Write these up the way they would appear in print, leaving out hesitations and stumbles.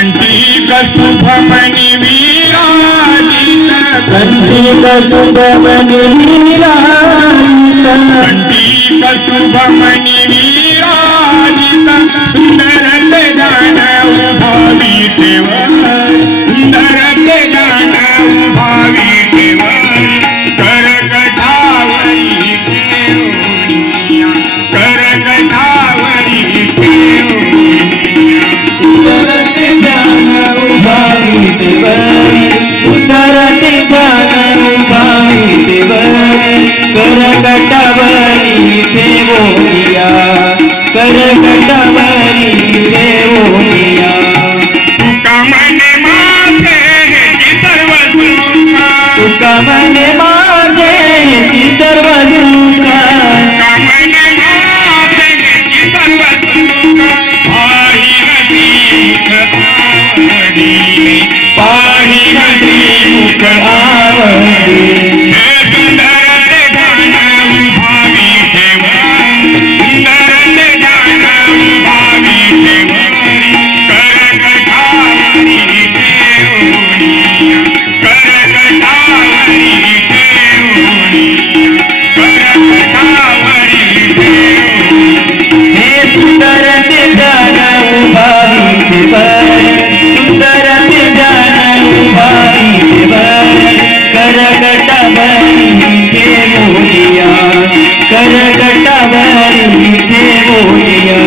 कंटिक शुभमणि विराजित कंटिक शुभमणि विराजित कंटिक शुभमणि विराजित सुंदर ते गाण उभा विठेवर सुंदर ते गाण उभा विठेवर करकटावरी ठेवूनिया करकटावरी ठेवूनिया सुंदर ते गाण उभा विठेवर सुंदर ते गाण उभा विठेवर करकटावरी ठेवूनिया करकटावरी ठेवूनिया तुका मने माझे ती सर्व सुख तुका मने माझे ती सर्व सुख तुका मने माझे ती सर्व सुख पाहि हती मुख आवडी पाहि हती मुख आवडे हे सुंदर ते गाण उभा विठेवर सुंदर ते गाण उभा विठेवर करकटावरी ठेवूनिया करकटावरी ठेवूनिया करकटावरी ठेवूनिया हे सुंदर ते गाण उभा विठेवर सुंदर ते गाण उभा विठेवर करकटावरी ठेवूनिया करकटावरी ठेवूनिया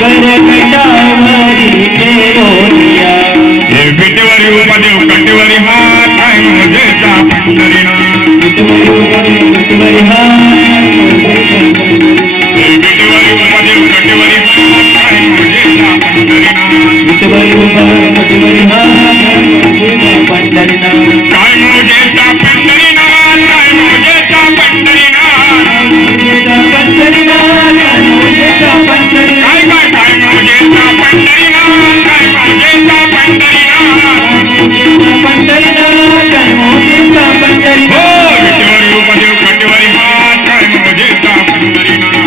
करकटावरी ठेवूनिया हे विटेवरी उपदेव कटेवरी हात काय मोजेचा पंढरीनाथ विठेवरी विठेवरी हात हे विटेवरी उपदेव कटेवरी हात काय मोजेचा पंढरीनाथ विठेवरी विठेवरी हात पंढरीनाथ काय मोजेचा पंढरीनाथ काय मोजेचा पंढरीनाथ पंढरीनाथ काय काय काय मोजेचा पंढरीनाथ काय मोजेचा पंढरीनाथ हो विटेवरी उपदेव कटेवरी हात काय मोजेचा पंढरीनाथ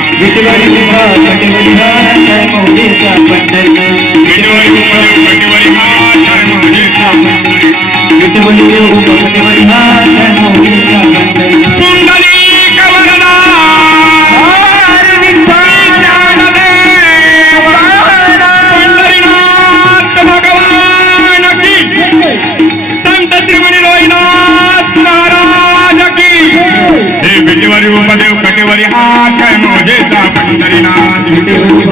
विटेवरी उपदेव कटेवरी हात काय मोजेचा पंढरीनाथ पुंडलीक वरदा पंढरीनाथ भगवान की संत श्रीमणी रोहिदास महाराज की हे विटेवरी उपदेव कटेवरी हात काय मोजेचा पंढरीनाथ हे विटेवरी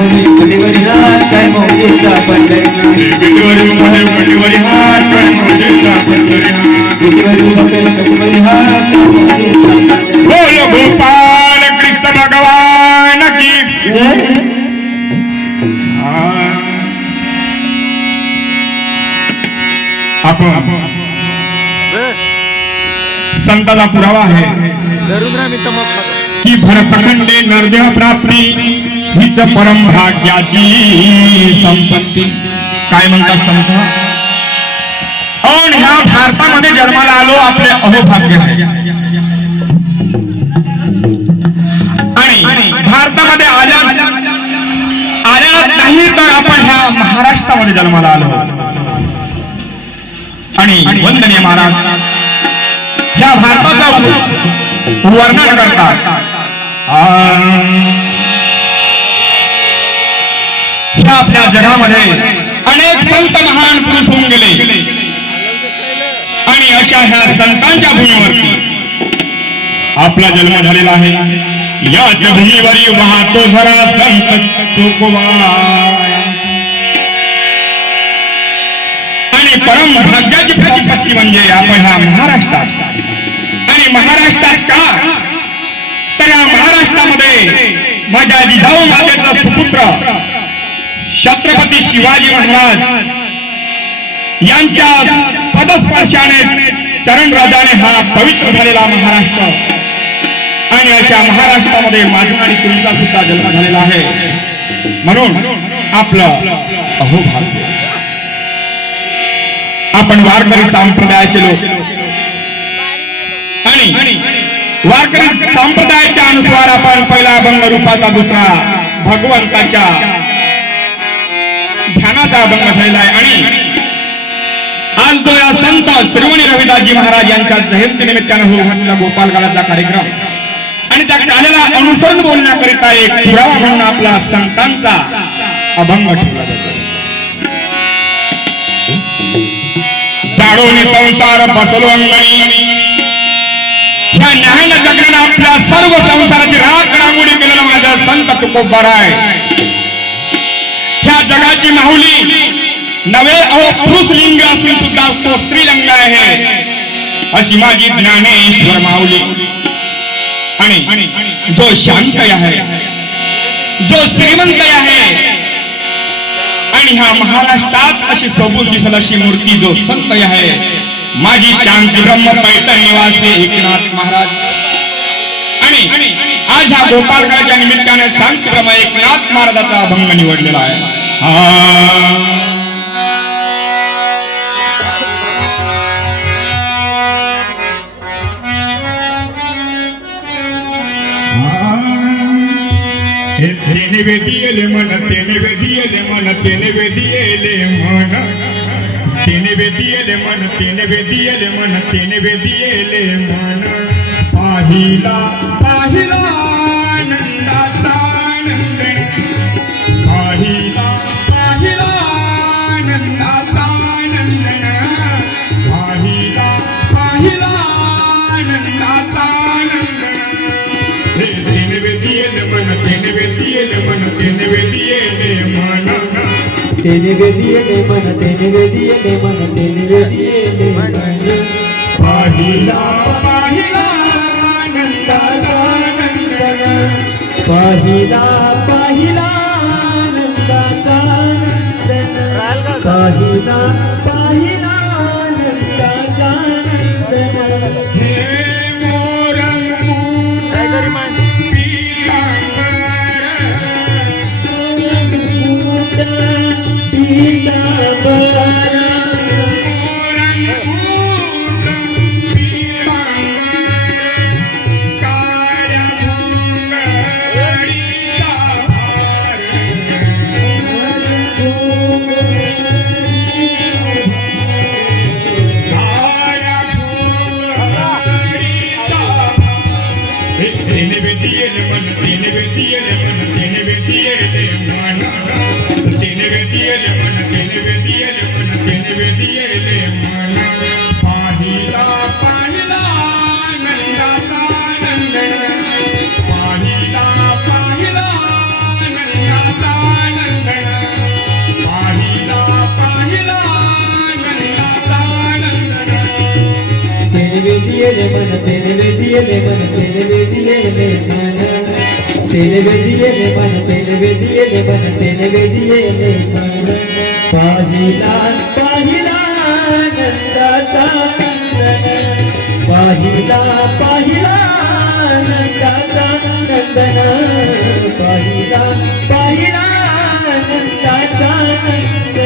उपदेव कटेवरी हात काय मोजेचा पंढरीनाथ बोलो गोपाल कृष्ण भगवान की आपण संताचा पुरावा आहे की भरतखंडे नरदेह प्राप्ती हीच परम भाग्याची संपत्ती काय म्हणतात संत आणि ह्या भारतामध्ये जन्माला आलो आपले अहोभाग्य आहे आणि भारतामध्ये आल्या नाही तर आपण ह्या महाराष्ट्रामध्ये जन्माला आलो आणि वंदनीय महाराज ह्या भारताचा वर्णन करतात ह्या आपल्या जगामध्ये अनेक संत महान पुरुष होऊन गेले आणि अशा ह्या संतांच्या भूमीवरती आपला जन्म झालेला आहे याच भूमीवरी वाहतो झरा संत चोखवायांचा आणि परम भाग्याची प्रतिपत्ती म्हणजे आपण ह्या महाराष्ट्रात आणि महाराष्ट्रात का तर या महाराष्ट्रामध्ये माझ्या जिजाऊ मातेचा सुपुत्र छत्रपती शिवाजी महाराज यांच्या पदस्पर्शाने चरणराजाने हा पवित्र झालेला महाराष्ट्र आणि अशा महाराष्ट्रामध्ये माझा आणि तुमचा सुद्धा जन्म झालेला आहे म्हणून आपलं अहोभाग्य आपण वारकरी संप्रदायाचे लोक आणि वारकरी संप्रदायाच्या अनुसार आपण पहिला अभंग रूपाचा दुसरा भगवंताच्या ध्यानाचा अभंग झालेला आहे आणि आज तो या संत श्रीमणी रविदासजी महाराज यांच्या जयंती निमित्तानं होऊ घातलेला गोपालकाळाचा कार्यक्रम आणि त्या काल्याला अनुसरण बोलण्याकरिता एक पुरावा म्हणून आपला संतांचा अभंग ठेवला जातो. जाडोनी संसार बसलो अंगणी, ह्या न्यायानं जगण्यानं आपल्या सर्व संसाराची राख रांगोळी केलेला माझा संत तुकोबाराय. ह्या जगाची माहुली नवे अहो पुरुष लिंग असून सुद्धा तो स्त्रीलिंग आहे अशी माझी ज्ञानेश्वर माऊली. आणि जो शांत आहे, जो श्रीमंत आहे आणि ह्या महाराष्ट्रात अशी सबूत दिसल अशी मूर्ती जो संत आहे माझी शांती ब्रह्म पैठण निवासी एकनाथ महाराज. आणि आज ह्या गोपालकाळाच्या निमित्ताने शांती ब्रह्म एकनाथ महाराजाचा अभंग निवडलेला आहे. तेने वेदियले मन, तेने वेदियले मन, तेने वेदियले मन, तेने वेदियले मन, तेने वेदियले मन, तेने वेदियले मन. पाहिला पाहिला आनंदाचा आनंद, पाहिला पाहिला आनंदाचा आनंद, पाहिला पाहिला आनंदाचा आनंद. तेने वेदियले मन, तेने वेदियले मन, तेने वेदियले मन, तेने वेदियले मन, तेने वेदियले मन, तेने वेदियले मन. पाहिला पाहिला आनंदाचा आनंद, पाहिला पाहिला आनंदाचा आनंद, पाहिला पाहिला आनंदाचा आनंद. हे तेने वेदियले मन, तेने वेदियले मन, तेने वेदियले मन, तेने वेदियले मन, तेने वेदियले मन, तेने वेदियले मन. पाहिला पाहिला आनंदाचा आनंद, पाहिला पाहिला आनंदाचा आनंद, पाहिला पाहिला आनंदाचा आनंद. तेने वेदियले मन, तेने वेदियले मन, तेने वेदियले मन, तेने वेदियले मन, तेने वेदियले मन, तेने वेदियले मन. पाहिला पाहिला आनंदाचा आनंद, पाहिला पाहिला आनंदाचा आनंद, पाहिला पाहिला आनंदाचा आनंद.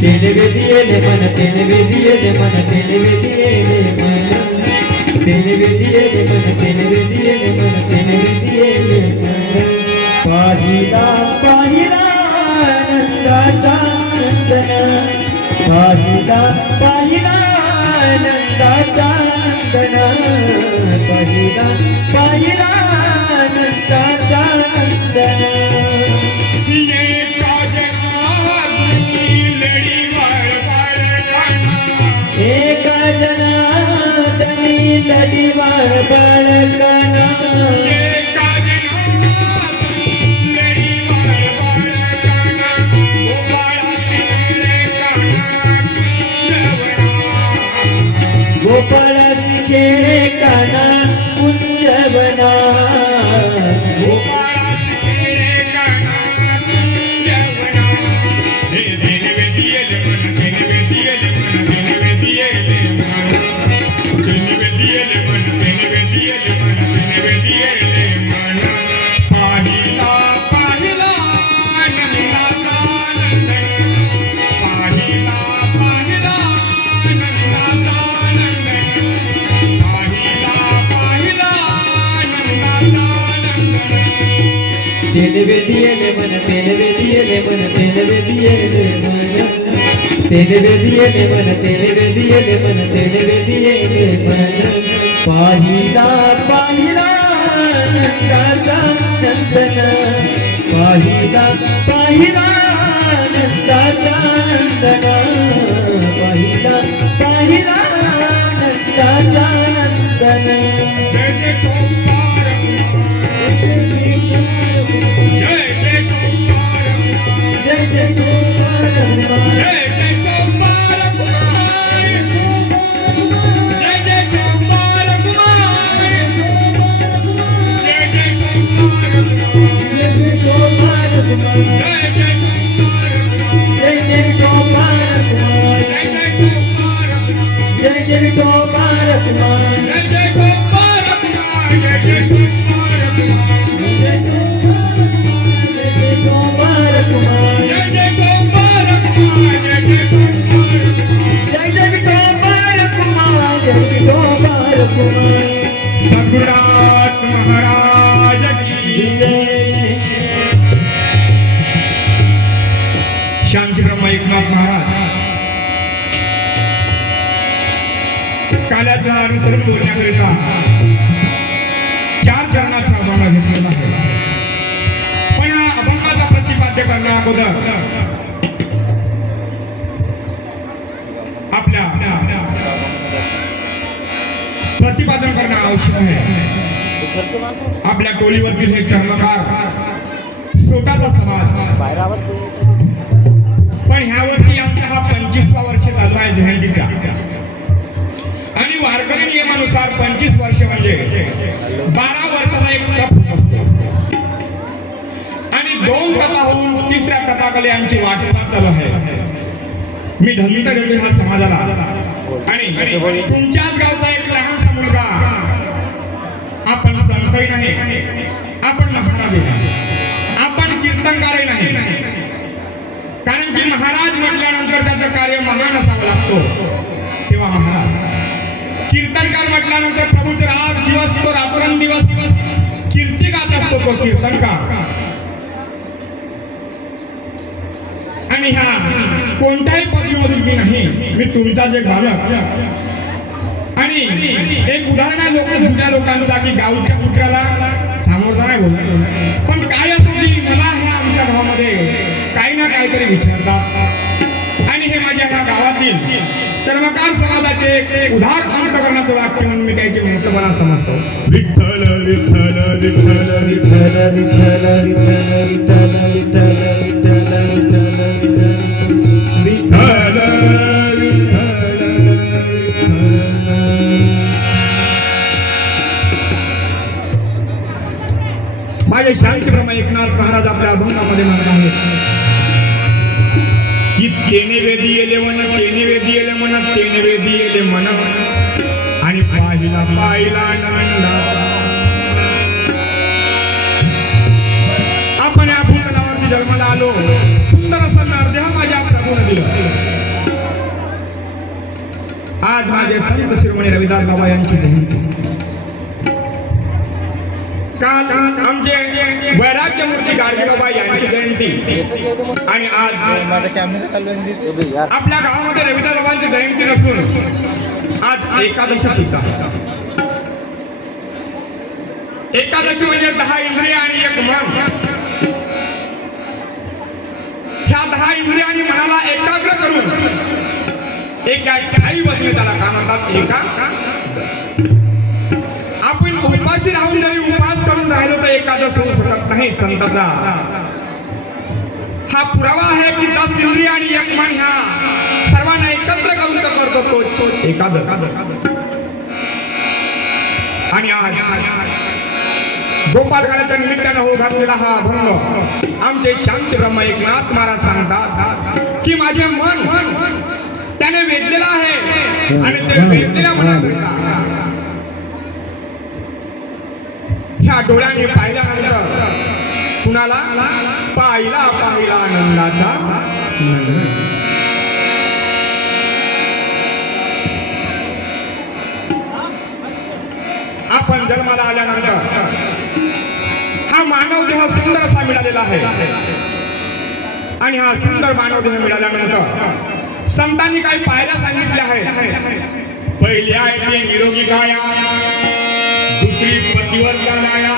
तेने वेदियले मन, तेने वेदियले मन, तेने वेदियले मन, तेने वेदियले मन, तेने वेदियले मन, तेने वेदियले मन. पाहिला पाहिला आनंदाचा आनंद, पाहिला पाहिला आनंदाचा आनंद, पाहिला पाहिला आनंदाचा आनंद. एक दिवाण बाळकाना गोपाळाची खेळे काना कुंजवना तेने वेदियेले मन तेने वेदियेले मन तेने वेदियेले मन तेने वेदियेले मन तेने वेदियेले मन तेने वेदियेले मन पाहिला पाहिला नंदाचा नंदन पाहिला पाहिला नंदाचा नंदन पाहिला पाहिला नंदाचा नंदन सद्गुरुनाथ महाराज की जय। शांतीब्रह्म एकनाथ महाराज काल्याचा अनुसरण बोलण्याकरिता 4 चरणाचा अभंग घेतलेला आहे. पण या अभंगाचा प्रतिपाद्य करण्या अगोदर आपल्या प्रतिपादन करणे आवश्यक आहे. आपल्या टोलीवरील हे चर्मकार छोटासा समाज, पण ह्या वर्षी आमचा हा 25वा वर्ष चालू आहे जयंतीचा. आणि वारकरी नियमानुसार 25 वर्ष म्हणजे 12 वर्षाचा एक टप असतो. आणि 2 टपाहून 3ऱ्या टपाकडे आमची वाटचाल चालू आहे. मी धन्यता देतो ह्या समाजाला. आणि तुमच्याच गावचा एक लहानसा मुलगा, आपण संतही नाही, आपण महाराजही नाही, आपण कीर्तनकारही नाही. कारण की महाराज म्हटल्यानंतर त्याचं कार्य महान असावं लागतो. तेव्हा महाराज कीर्तनकार म्हटल्यानंतर प्रभूचे रात दिवस तो रात्रंदिवस कीर्ती गात असतो तो कीर्तनकार. आणि ह्या कोणत्याही पदवीमधून मी नाही, मी तुमचाच एक बालक. आणि एक उदाहरण आहे जुन्या लोकांचा की गावच्या कुत्र्याला सामोरचा नाही बोलत, पण काय असो की मला ह्या आमच्या गावामध्ये काही ना काहीतरी विचारतात. आणि हे माझ्या ह्या गावातील चर्मकार समाजाचे एक उदार अंतकरणाचं वाक्य म्हणून मी त्याचे मोठेपणा समजतो. विठ्ठल विठ्ठल विठ्ठल विठ्ठल विठ्ठल विठ्ठल विठ्ठल माझे शांतीब्रह्म एकनाथ महाराज आपल्या अभंगामध्ये म्हणत आहेत की तेने वेदी येले मन तेने वेदी येले मन तेने वेदी येले मन आणि पाहिला पाहिला नंदा. आपण या भूतलावरती जन्माला आलो, सुंदर असं नारदेह माझ्या प्रभूने दिलं. आज माझे संत शिरोमणी रविदास बाबा यांची जयंती. काल आमचे वैराग्य मूर्ती गाडगे बाबा यांची जयंती. आणि आज आपल्या गावामध्ये रविदास बाबांची जयंती नसून आज एकादशी सुद्धा. एकादशी म्हणजे 10 इंद्रिय आणि 1 मन. ह्या 10 इंद्रिय आणि मनाला एकाग्र करून एका ठाई बसणे त्याला का म्हणतात? एका उपाशी राहून जरी उपास करून राहिलो तर एकादश होऊ शकत नाही संताचा हा पुरावा आहे की 10 इंद्रिय आणि एक मन ह्या सर्वांना एकत्र करून करतो तो एकादश. आणि आज गोपालकाळाच्या निमित्तानं हो घातलेला हा अभंग आमचे शांती ब्रह्म एकनाथ महाराज सांगतात की माझे मन त्याने वेधलेलं आहे आणि ते वेधलेल्या मनाकरिता ह्या डोळ्याने पाहिल्यानंतर कुणाला पाहिला पाहिला आनंदाचा आपण जन्माला आल्यानंतर हा मानव देह सुंदर असा मिळालेला आहे आणि हा सुंदर मानव देह मिळाल्यानंतर संतांनी काही पाहायला सांगितले आहे. पहिली आहे ती निरोगी काया, दुसरी पतिवर्ता माया,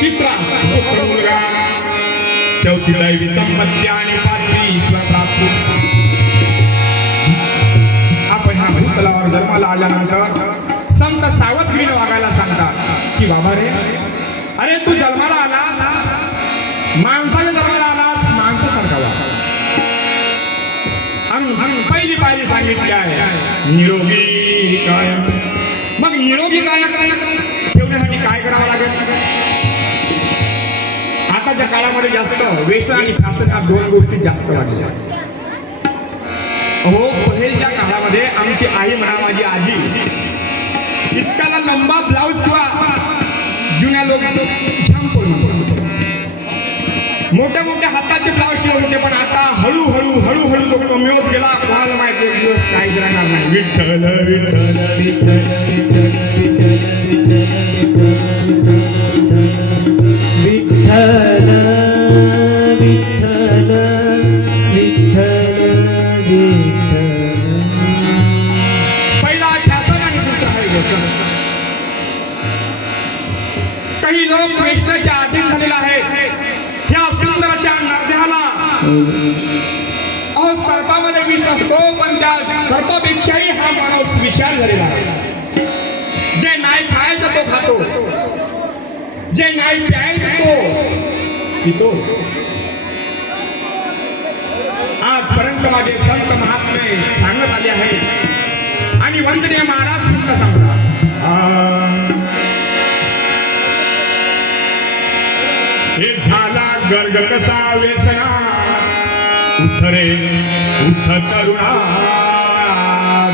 तिसरा सुख मुलगा, चौथी दैवी संपत्ती आणि पाचवी ईश्वर प्राप्ती. आपण ह्या भूतलावर जन्माला आल्यानंतर संत सावधगिरीने वागायला सांगतात की बाबा रे, अरे तू जन्माला आलास, माणसाने जन्माला आलास, माणसासारखा वाग. आणि पहिली पायरी सांगितली आहे निरोगी काया. मग निरोगी काया ठेवण्यासाठी काय करावं लागेल? आताच्या काळामध्ये जास्त व्यसन आणि फॅशन ह्या दोन गोष्टी जास्त वाढल्या. हो, पहिल्या काळामध्ये आमची आई म्हणा, माझी आजी इतकाला लंबा ब्लाउज किंवा जुन्या लोक छान करून मोठ्या मोठ्या हाताचे ब्लाउज शिवत होते. पण आता हळूहळू हळूहळू तो कमी होत गेला. कोणाला माहिती एक दिवस काहीच राहणार नाही. विठ्ठल विठ्ठल विठ्ठल विठ्ठल विठ्ठल विठ्ठल विठ्ठल. पहिला शासन आणि दुसरा आहे व्यसन. काही लोक व्यसनाच्या अधीन झालेला आहे. ह्या सुंदर अशा नरदेहाला अहो सर्पामध्ये विष असतो, पण त्या सर्पापेक्षाही हा माणूस विषारी झालेला आहे. जे नाही खायचं तो खातो, जे नाही प्यायचं तो पितो. आजपर्यंत माझे संत महात्मे सांगत आले आहे आणि वंदनीय महाराज सुद्धा सांगतात. हे झाला गर्ग कसा व्यसना, उठ रे उठ तरुणा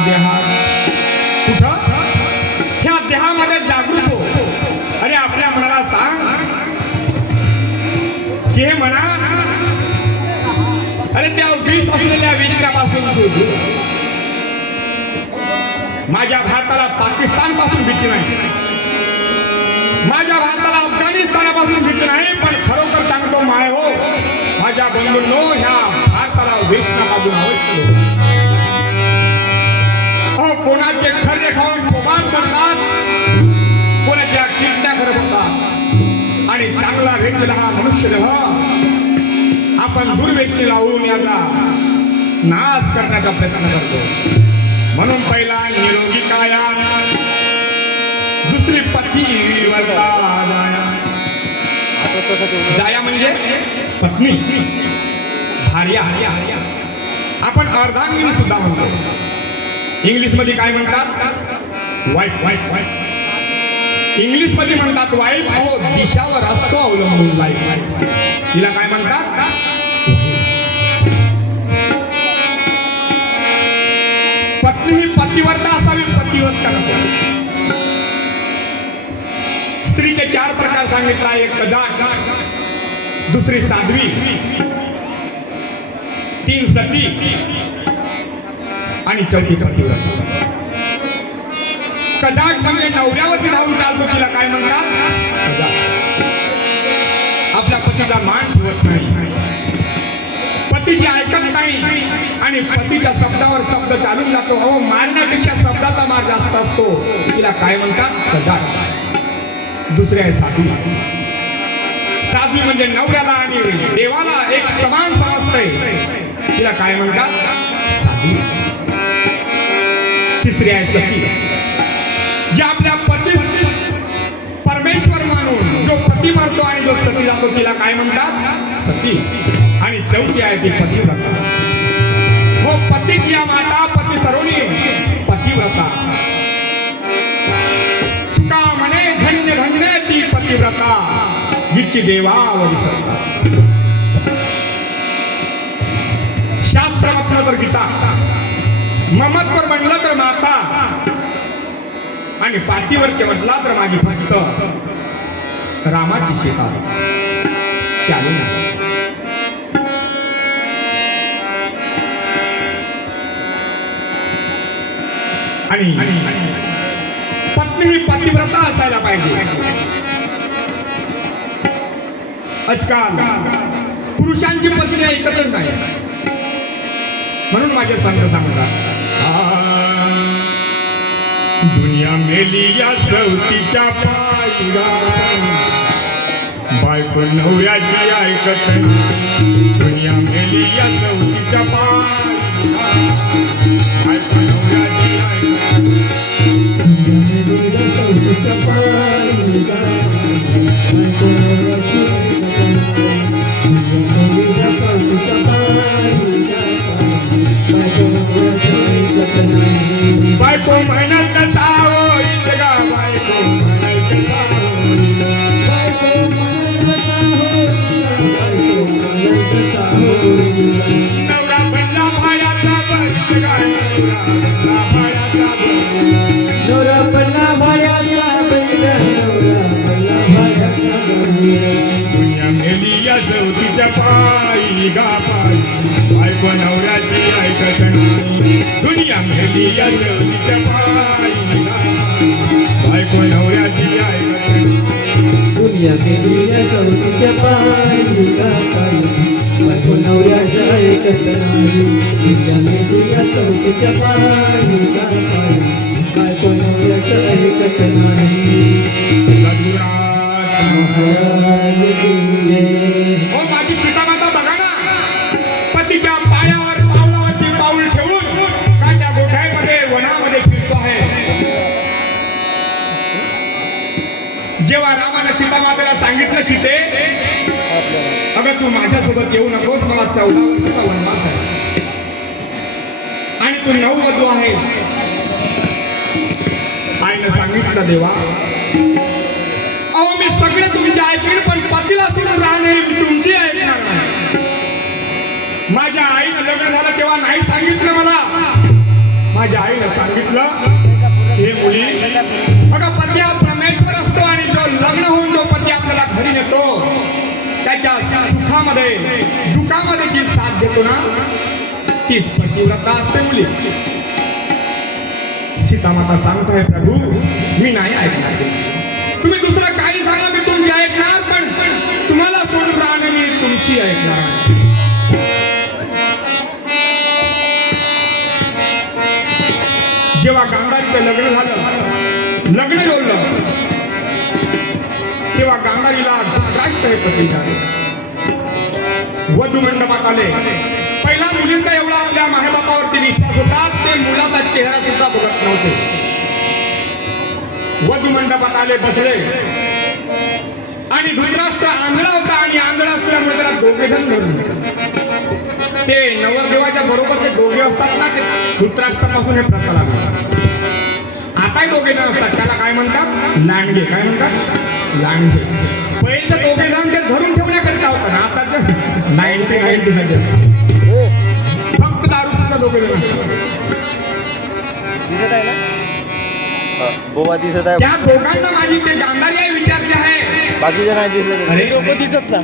देहा. उठ, ह्या देहामध्ये जागृत हो. अरे आपल्या मनाला सांग की हे म्हणा, अरे त्या विष असलेल्या विषयापासून तू. माझ्या भारताला पाकिस्तान पासून भीती नाही, माझ्या भारताला अफगाणिस्तानापासून भीती नाही. पण खरोखर सांगतो माय हो, माझ्या बंधूंनो, ह्या भारताला वेसनापासून अवश्य. कोणाचे खरे खाऊन कोमान करतात, कोणाच्या किडण्या करतात आणि चांगला भेटलेला हा मनुष्य देह आपण दुर्व्यक्ती लावून याचा नाश करण्याचा प्रयत्न करतो. म्हणून पहिला निरोगी काया, दुसरी पतिवर्ता जाया म्हणजे पत्नी, भार्या. आपण अर्धांगिनी सुद्धा म्हणतो. इंग्लिश मध्ये काय म्हणतात? वाईफ. इंग्लिश मध्ये म्हणतात वाईफ. अहो, दिशावर असतो अवलंबून वाईफ. तिला काय म्हणतात? पत्नी ही पतिवर्ता असावी, पतिवर्ता नको. स्त्रीचे 4 प्रकार सांगितला. एक कदाट, दुसरी साध्वी, 3 सती आणि 4थी पतिव्रता. कदाट म्हणजे नवऱ्यावरती धावून चालतो, तिला काय म्हणतात? कदाट. आपल्या पतीचा मान ठेवत नाही, पतीची ऐकत नाही आणि पतीच्या शब्दावर शब्द चालून जातो. अहो, मारण्यापेक्षा शब्दाचा मार जास्त असतो. तिला काय म्हणतात? कदाट. दुसरे आहे साध्वी. साध्वी म्हणजे नवऱ्याला आणि देवाला एक समान समजते. तिला काय म्हणतात? साध्वी. तिसरी आहे सती, जे आपल्या पती जो सती जातो तिला काय म्हणतात? सती. आणि चौथी आहे ती पतिव्रता. हो पती किया माता पती सरोनी पतिव्रता. का म्हणे धन्य धन्य ती पतिव्रता जिची देवावर सत्ता. शास्त्र म्हटलं तर गीता, ममत्वर म्हणलं तर माता, आणि पाठीवरती म्हटला तर माझी फक्त रामाची सीता. चालू आणि पत्नी ही पतिव्रता असायला पाहिजे. आजकाल पुरुषांची पत्नी ऐकतच नाही. म्हणून माझे संत सांगतात दुनिया मेली या सवतीच्या पायी बायको नवऱ्याची ऐकत नाही. दुनिया मेली या सवतीच्या पायी बायको नवऱ्याची ऐकत नाही. बायको म्हणत होईल गा बायको म्हणत नवरा बनला भायाचा बस गा नवरा भायाचा नवरा पल्ला भायाचा बैल नवरा पल्ला भायाचा दुनिया मेली या चौथीच्या पायी गा पायी बायको नवऱ्याची ऐकत नाही. दुनिया मेली या चौथीच्या पायी गा बायको नवऱ्याची ऐकत नाही. दुनिया मेली सौतीच्या पायी गा पायी बायको नवऱ्याचं ऐकत नाही. दुनिया मेली सौतीच्या पायी गा पायी बायको नवऱ्याचं ऐकत नाही. महाराज की जय. ओ माझी सीतामाता बघा ना, पतीच्या पायावर पावलावरती पाऊल ठेवून काट्या गोठ्यामध्ये वनामध्ये फिरतो आहे. जेव्हा रामाने सीतामातेला सांगितलं सीते अगं तू माझ्यासोबत येऊ नकोस, मला 14 वर्षाचा वनवास आहे आणि तू नववधू आहेस. आईनं सांगितलं देवा अहो मी सगळे तुमचे ऐकेन पण पतीला सोडून राहणे तुमची ऐकणार नाही. माझ्या आईनं लग्न झालं तेव्हा नाही सांगितलं मला. माझ्या आईनं सांगितलं हे मुली बघा पती हा परमेश्वर असतो आणि जो लग्न होऊन जो पती आपल्याला घरी नेतो त्याच्या सुखामध्ये दुःखामध्ये जी साथ देतो ना तीच पतिव्रता असते मुली. सीतामाता सांगतोय प्रभू मी नाही ऐकणार. तुम्ही दुसरं काही सांगा मी तुमची ऐकणार पण तुम्हाला सोडून राहणे मी तुमची ऐकणार. जेव्हा गांधारीचं लग्न झालं, लग्न जोडलं तेव्हा गांधारीला राष्ट्र हे पती झाले. वधू मंडपात आले. पहिला मुलींचा एवढा आपल्या माहेबापावरती विश्वास होता ते मुलाचा चेहरा सुद्धा बघत नव्हते. वधू मंडपात आले, बसले आणि धृतराष्ट्र आंधळा होता आणि आंधळा असल्यामुळे त्याला दोघे जण धरले. ते नवरदेवाच्या बरोबर ते दोघे असतात ना ते धृतराष्ट्रापासून हे प्रथा लागला. आताही दोघे जण असतात त्याला काय म्हणतात लांडगे. काय म्हणतात लांडगे. पहिले तर दोघे जण ते धरून ठेवण्याकरिता होता ना आता 99 फक्त दारू सुद्धा दोघे जण दिसत आहे ना बोबा दिसत आहे. त्या दोघांना माझी ते गांधारी आई विचारली आहे. बाकीचे नाही दिसले. अरे लोक दिसत ना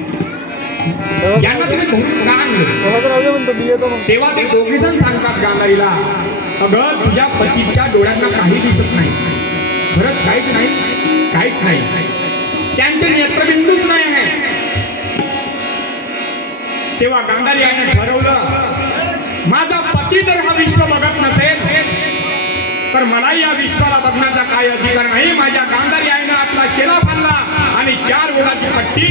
यांना तुम्ही धरून का आणलं? म्हणतो मी येतो मग. तेव्हा ते दोघे जण सांगतात गांधारीला अगं तुझ्या पतीच्या डोळ्यांना काही दिसत नाही. खरंच काहीच नाही, काहीच नाही. त्यांचे नेत्रबिंदूच नाही आहे. तेव्हा गांधारी आईने ठरवलं माझा पती जर हा विश्व बघत नसेल तर मलाही या विश्वाला बघण्याचा काही अधिकार नाही. माझ्या गांधारी आईने आपला शेला बांधला आणि 4 बोलाची पट्टी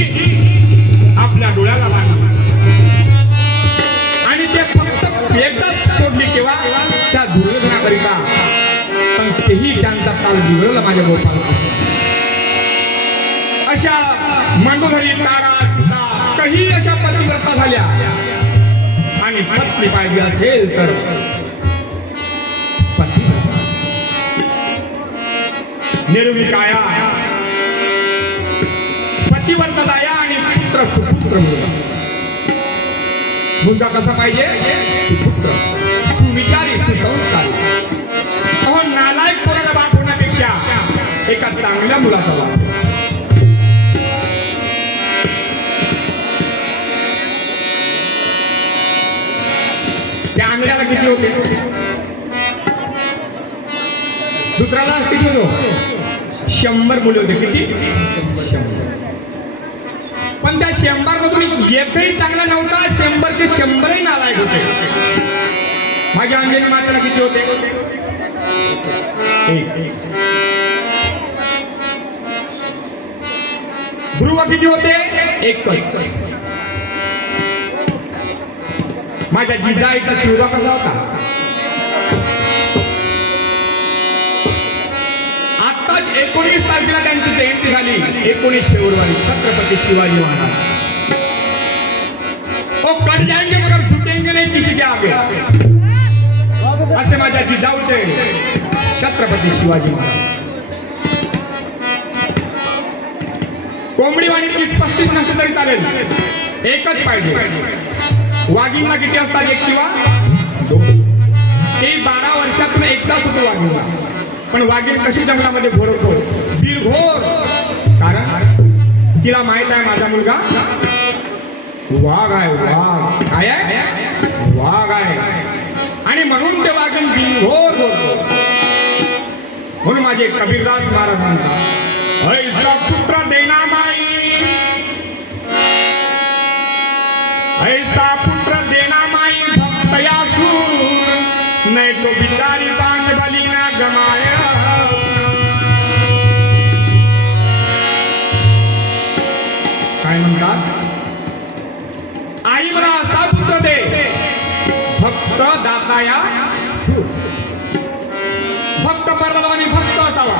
आपल्या डोळ्याला बांधली आणि ते फक्त एकदाच सोडली तेव्हा त्या दुर्योधनाकरिता. पण तेही त्यांचा काल बिघडला माझ्या गोपाला. अशा मंडोधरी तारा सीता काही अशा पतिव्रता झाल्या आणि पत्नी पाहिजे असेल तर पतिव्रता निर्विकाया पतिव्रता दाया आणि पुत्र सुपुत्र मुलगा कसा पाहिजे सुपुत्र सुविचारी सुसंस्कारी अहो नालायक कोणाला बाप होण्यापेक्षा एका चांगल्या मुलाचा बाप त्या आंगड्याला किती होते दुसऱ्याला किती होतो 100 मुले होते किती 100 पण त्या 100 मधून एकही चांगला नव्हता 100चे 100ही नालायक होते माझ्या अंजनी मातेला किती होते ध्रुव किती होते एकच माझ्या जिजाईचा शिवबा कसा होता आताच 19 तारखेला त्यांची जयंती झाली 19 फेब्रुवारी छत्रपती शिवाजी महाराज ओ कट जाएंगे मगर छूटेंगे नहीं किसी के आगे असे माझ्या जिजाऊचे छत्रपती शिवाजी महाराज कोंबडी वाणी 30-35 नसले तरी चालेल एकच पाहिजे वाघिणीला किती असतात एक किंवा दोन ते 12 वर्षातून एकदाच होतो वाघिणीला पण वाघीण कशी जंगलामध्ये घोरवतो बीरघोर कारण तिला माहित आहे माझा मुलगा वाघ आहे वाघ काय आहे वाघ आहे आणि म्हणून ते वाघीण बीरघोर घोरतो म्हणून माझे कबीरदास महाराज म्हणतात ऐसा पुत्र देना माई ऐसा पुत्र देना माई भक्त या सूर नहीं तो बिचारी बांध बली ना गमाया काय म्हणतात आई मला असा पुत्र दे भक्त दाताया सूर भक्त परदानी भक्त असावा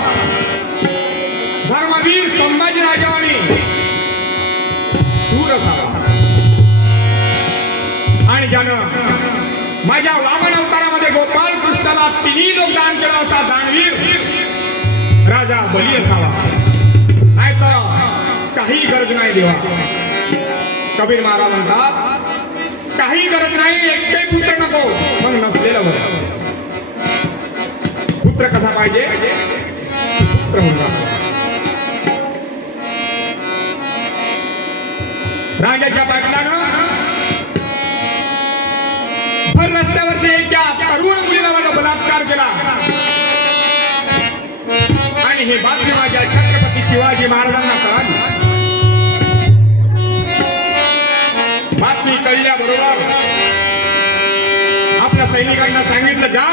धर्मवीर संभाजी राजावानी सूर असावा आणि ज्यानं माझ्या वामन अवतारामध्ये गोपाल कृष्णाला तिन्ही लोक दान केला असा दानवीर राजा बली असावा नाही तर काही गरज नाही देवा कबीर महाराज म्हणतात काही गरज नाही एकटे पुत्र नको मग नसलेलं बरं पुत्र कसा पाहिजे पुत्र म्हणतात राजाच्या पाटलानं भर रस्त्यावरती एका तरुण मुलीला माझा बलात्कार केला आणि हे बातमी माझ्या छत्रपती शिवाजी महाराजांना कळाली बातमी कळल्याबरोबर आपल्या सैनिकांना सांगितलं जा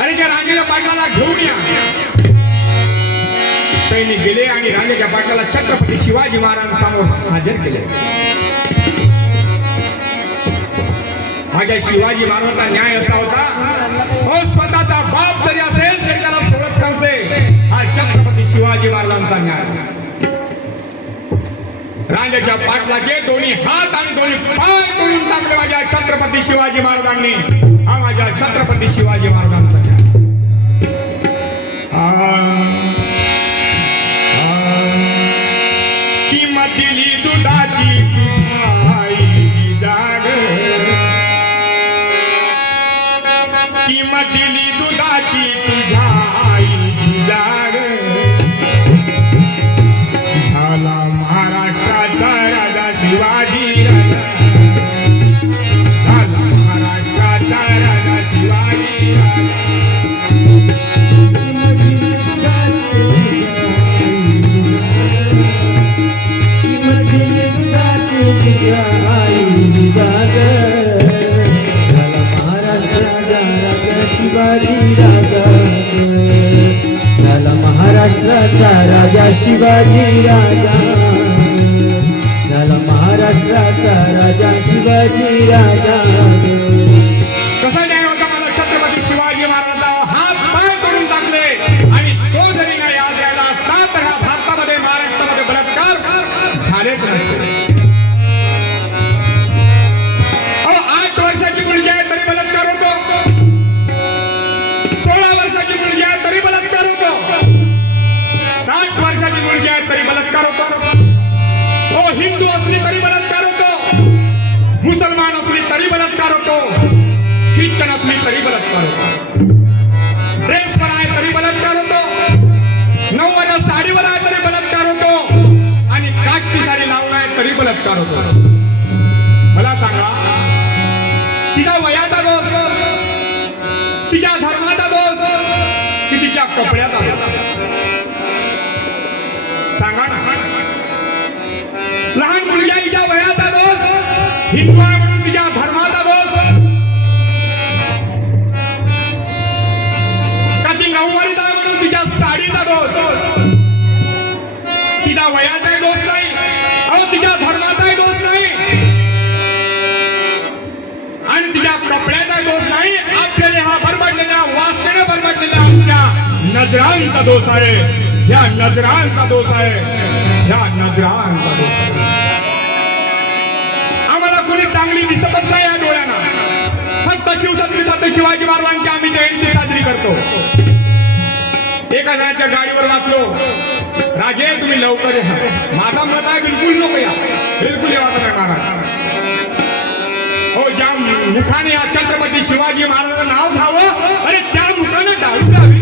आणि त्या राजाच्या पाटलाला घेऊन या सैनिक गेले आणि राजाच्या पाटलाला छत्रपती शिवाजी महाराजांसमोर हजर केले माझ्या शिवाजी महाराजांचा न्याय असा होता हो स्वतःचा बाप जरी असेल तरी त्याला सोडत नव्हते हा छत्रपती शिवाजी महाराजांचा न्याय राजाच्या पाटलाचे दोन्ही हात आणि दोन्ही पाय तोडून टाकले माझ्या छत्रपती शिवाजी महाराजांनी हा माझ्या छत्रपती शिवाजी महाराजांचा न्याय किंमत दिली दुधाची किंमत दिली दुधाची तुझ्या आई जाग झाला महाराष्ट्राचा राजा शिवाजी राजा झाला महाराष्ट्राचा राजा शिवाजी शिवाजी राजा झाला महाराष्ट्राचा राजा शिवाजी राजा झाला महाराष्ट्राचा राजा शिवाजी राजा कसा न्याय होता मला छत्रपती शिवाजी महाराजांचा हात पाय तोडून टाकले आणि तो जरी नाही आज यायला असता तर हा भारतामध्ये महाराष्ट्रामध्ये बलात्कार तिच्या धर्माचा दोष की तिच्या कपड्याचा दोष? सांगा ना. लहान मुलगी तिच्या वयाचा दोष, हिंदू आहे म्हणून तिच्या धर्माचा दोष, का ती नऊवारीत आहे म्हणून तिच्या साडीचा दोष? तिच्या वयाचाही दोष नाही, अहो तिच्या धर्माचाही दोष नाही आणि तिच्या कपड्याचा दोष नाही. आपल्याला हा बरबडलेला वासने बरबडलेला आमच्या नजरांचा दोष आहे. ह्या नजरांचा दोष आहे, ह्या नजरांचा दोष आहे. आम्हाला कोणी चांगली दिसतच नाही या डोळ्यांना. फक्त शिवछत्रपती शिवाजी महाराजांची आम्ही जयंती साजरी करतो. एका जणाच्या गाडीवर वाचलो, राजे तुम्ही लवकर या. माझा मत आहे बिलकुल नको या, बिलकुल यावं नाही महाराज. हो, ज्या मुखाने या छत्रपती शिवाजी महाराजांचं नाव घ्यावं, अरे त्या मुखाने दारू द्यावी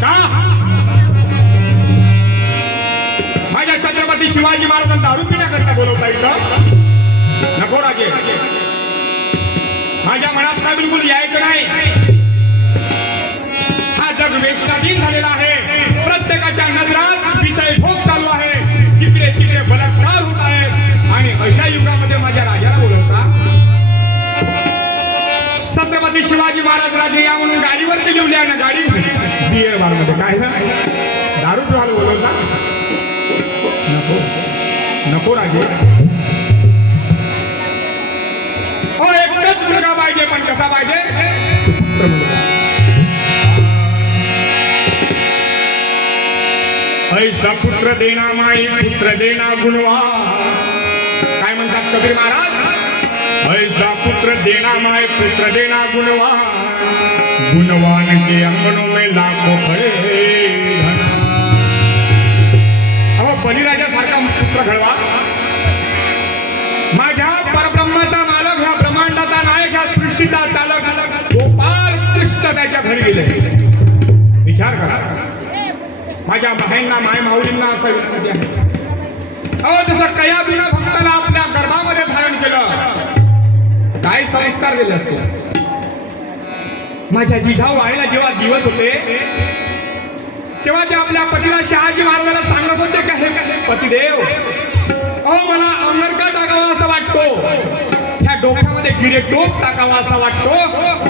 का? माझ्या छत्रपती शिवाजी महाराजांना दारू पिण्याकरता बोलवता इथं नको राजे. माझ्या मनात काय बिलकुल यायचं नाही. हा जग वेदनाधीन झालेला आहे. प्रत्येकाच्या नजरात विषय भोग चालू आहे. जिकडे तिकडे बलात्कार होत आहेत आणि अशा युगामध्ये माझ्या राजाला बोलवता. छत्रपती शिवाजी महाराज राजे या म्हणून गाडीवरती घेऊन या ना. गाडी बियर बार मध्ये काय ना दारू पिवायला बोलवता? नको नको राजे. हो, एकच मुलगा पाहिजे, पण कसा पाहिजे? सुपुत्र मुलगा. ऐसा पुत्र देना माई, पुत्र देना गुणवान. काय म्हणतात कबीर महाराज? ऐसा पुत्र देना माई, पुत्र देना गुणवान. गुणवान के अंगणों में लाखों खड़े धन. अहो, बलिराजासारखा पुत्र घडवा. माझ्या परब्रह्माचा मालक, ह्या ब्रह्मांडाचा नायक, ह्या सृष्टीचा चालक गोपाल कृष्ण त्याच्या घरी गेले. विचार करा. माझ्या बहिणींना, माय माऊलींना असं विनंती आहे. अहो, जसं कया बिना भक्ताला आपल्या गर्भामध्ये धारण केलं, काय संस्कार केले असते. माझ्या जिजाऊ आईला जेव्हा दिवस होते तेव्हा ते आपल्या पतीला शहाजी महाराजाला सांगत होते का, हे पतिदेव, अहो मला अंगरका टाकावा असा वाटतो, ह्या डोक्यामध्ये गिरे टोप टाकावा असा वाटतो,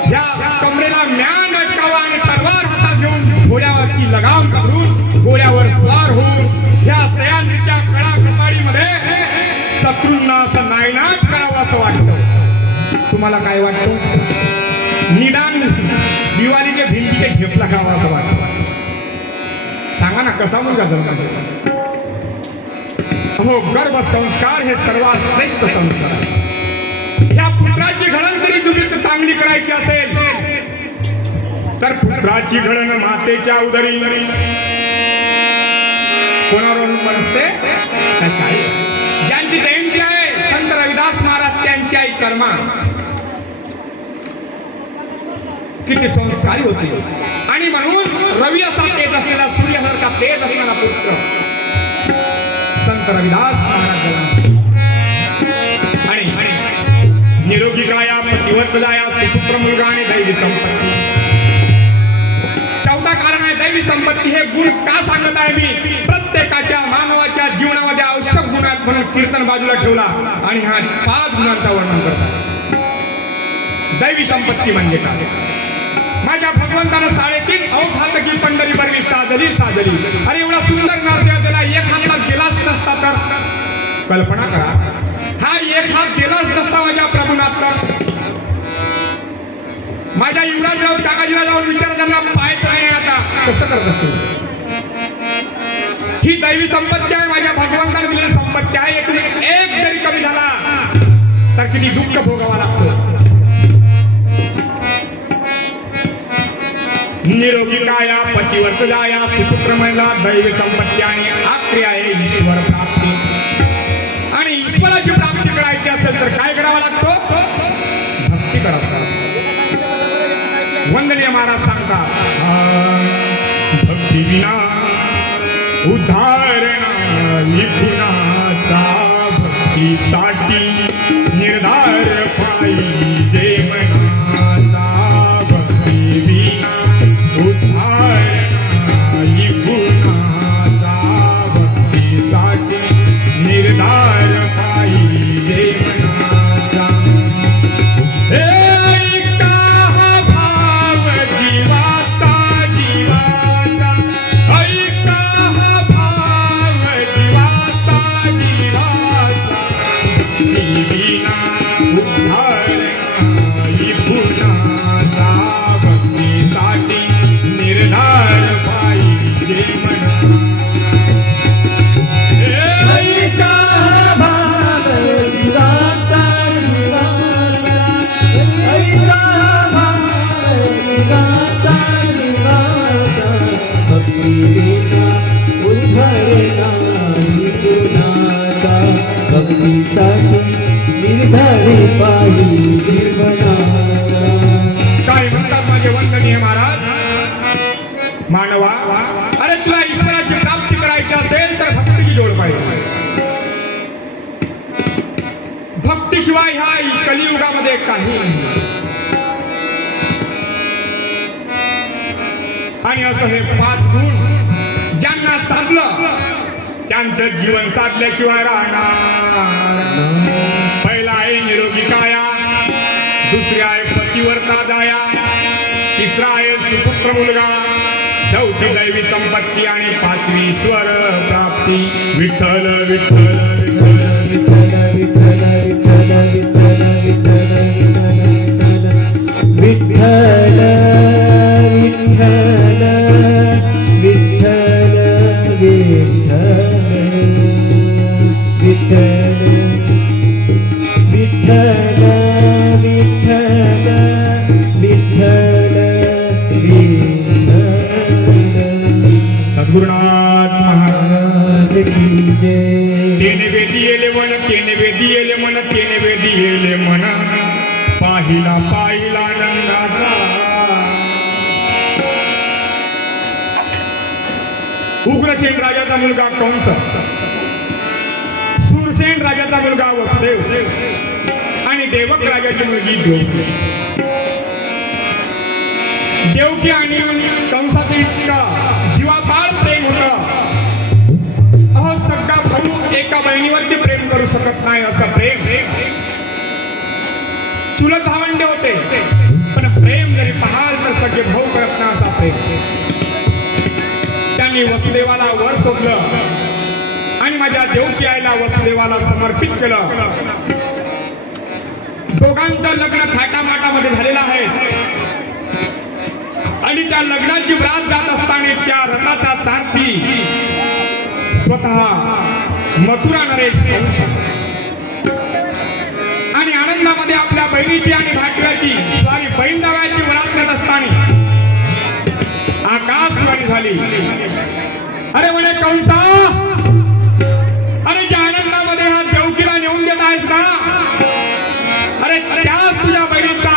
ह्या कमरेला म्यान अटकावा आणि तलवार हातात घेऊन घोड्यावरची लगाम काढून घोड्यावर स्वार होऊन ह्या सह्याद्रीच्या कडा कपाडीमध्ये शत्रूंना असं नायनाट करावं असं वाटतं. तुम्हाला काय वाटतं? निदान दिवाळीचे भिंतीचे घेप लागावा असं वाटतं. सांगा ना, कसा मुलगा जन्माला? हो, गर्भ संस्कार हे सर्वात श्रेष्ठ संस्कार आहे. या पुत्राची घडण जरी तुम्ही चांगली करायची असेल तर पुत्राची घडण मातेच्या उदरी कोणावर बनते? त्याच्या आई. ज्यांची जयंती आहे संत रविदास महाराज, त्यांची आई कर्मा किती संस्कारी होती. आणि म्हणून रवी असा तेज असलेला, सूर्यासारखा तेज असलेला पुत्र संत रविदास महाराज. आणि निरोगी काया, प्रतिवत जाया, सुपुत्र मुलगा आणि दैवी संपत्ती. चौथा कारण आहे दैवी संपत्ती. हे गुण का सांगत आहे मी? प्रत्येकाच्या मानवाच्या जीवनामध्ये आवश्यक गुण आहेत म्हणून कीर्तन बाजूला ठेवला आणि हा 5 गुणांचा वर्णन करतात. दैवी संपत्ती म्हणजे काय? माझ्या भगवंतानं 3.5 अंश हात की पंढरी बरवी साजली साजली. अरे एवढा सुंदर नरदेव त्याला एक हात गेलाच नसता तर कल्पना करा. हा एक हात गेलाच नसता माझ्या प्रभुनाथ तर माझ्या युवराजराव काकाजीला जाऊन विचार, त्यांना पायच नाही आता कसं करत असतो. ही दैवी संपत्ती आहे, माझ्या भगवंताने दिलेली संपत्ती आहे. यातून एक जरी कमी झाला तर किती दुःख भोगावा लागतो. निरोगी काया, पतिवर्त जाया, सुपुत्र महिला, दैवी संपत्ती आणि आखरी आहे ईश्वर प्राप्ती. आणि ईश्वराची प्राप्ती करायची असेल तर काय करावं लागतो? भक्ती करावं लागतो. वंदनीय महाराज सांगतात, भक्ती विना उद्धार नाही कुणाचा, भक्तीसाठी निर्धार पाहिजे मनाचा. भक्ती महाराज मानवा, अरे तुला ईश्वराची प्राप्ती करायची असेल तर भक्तीची जोड पाहिजे. भक्तीशिवाय ह्या कलियुगामध्ये काही नाही. आणि असं हे 5 गुण ज्यांना साधलं त्यांचं जीवन साधल्याशिवाय राहणार. पहिला आहे निरोगी काया, दुसरी आहे पतिव्रता दाया, तिसरा आहे सुपुत्र मुलगा, चौथी दैवी संपत्ती आणि 5वी ईश्वर प्राप्ती. विठ्ठल विठ्ठल विठ्ठल विठ्ठल विठ्ठल विठ्ठल विठ्ठल विठ्ठल विठ्ठल विठ्ठल विठ्ठल सद्गुरुनाथ महाराज की जय. तेने वेदी येले मन, तेने वेदी येले मन, तेने वेदी येले मन, पाहिला पाहिला नंदाचा. उग्रसेन राजाचा मुलगा कंस, सूरसेन राजाचा मुलगा वसुदेव आणि देवक राजाची मुलगी देवकी. देवकी आणि कंसाचं इतका जीवापार प्रेम होतं. अहो सगळा भाऊ एका बहिणीवरती प्रेम करू शकत नाही असं प्रेम. चुलत भावंडे होते पण प्रेम जरी पाहाल तर सगळे भाऊ करत नाही असा प्रेम. त्यांनी वसुदेवाला वर शोधलं आणि माझ्या देवकी आईला वसुदेवाला समर्पित केलं. दोघांचं लग्न थाटामाटामध्ये झालेलं आहे आणि त्या लग्नाची व्रात जात असताना त्या रथाचा सारथी स्वतः मथुरा नरेश कंस आणि आनंदामध्ये आपल्या बहिणीची आणि भाटव्याची स्वारी बहीण जावयाची व्रात नेत असताना आकाशवाणी झाली. अरे म्हणे कंसा, अरे ज्या आनंदामध्ये हा देवकीला नेऊन देत आहेस ना, अरे त्याच तुझ्या बहिणीचा